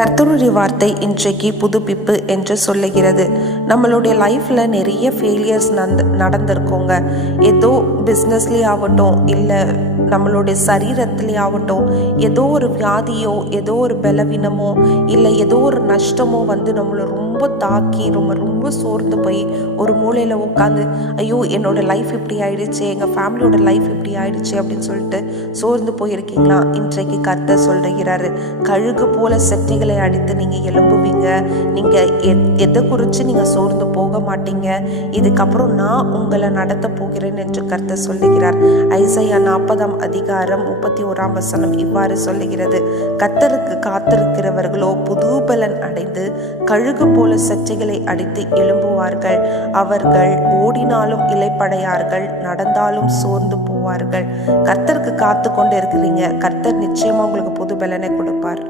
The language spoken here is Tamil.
கர்த்தருடைய வார்த்தை இன்றைக்கு புதுப்பிப்பு என்று சொல்லுகிறது. நம்மளுடைய லைஃப்பில் நிறைய ஃபெயிலியர்ஸ் நடந்திருக்கோங்க. ஏதோ பிஸ்னஸ்லேயே ஆகட்டும், இல்லை நம்மளுடைய சரீரத்திலே ஆகட்டும், ஏதோ ஒரு வியாதியோ, ஏதோ ஒரு பலவீனமோ, இல்லை ஏதோ ஒரு நஷ்டமோ நம்மளை ரொம்ப தாக்கி ரொம்ப சோர்ந்து போய் ஒரு மூலையில் உட்காந்து, ஐயோ என்னோட லைஃப் இப்படி ஆயிடுச்சு, எங்கள் ஃபேமிலியோட லைஃப் இப்படி ஆயிடுச்சு அப்படின்னு சொல்லிட்டு சோர்ந்து போயிருக்கீங்களா? இன்றைக்கு கர்த்தர் சொல்லுகிறாரு, கழுகு போல செட்டைகளை அடித்து நீங்கள் எழும்புவீங்க. நீங்கள் எதை குறித்து நீங்கள் சோர்ந்து போக மாட்டீங்க. இதுக்கப்புறம் நான் உங்களை நடத்த போகிறேன் என்று கர்த்தர் சொல்லுகிறார். ஐசையா 40 அதிகாரம் 31 இவ்வாறு சொல்லுகிறது, கர்த்தருக்கு காத்திருக்கிறவர்களோ புது பலன் அடைந்து கழுகு போல செட்டைகளை அடித்து எழும்புவார்கள். அவர்கள் ஓடினாலும் இளைப்படையார்கள், நடந்தாலும் சோர்ந்து போவார்கள். கர்த்தருக்கு காத்து கொண்டு இருக்கிறீங்க. கர்த்தர் நிச்சயமா உங்களுக்கு புது பலனை கொடுப்பார்.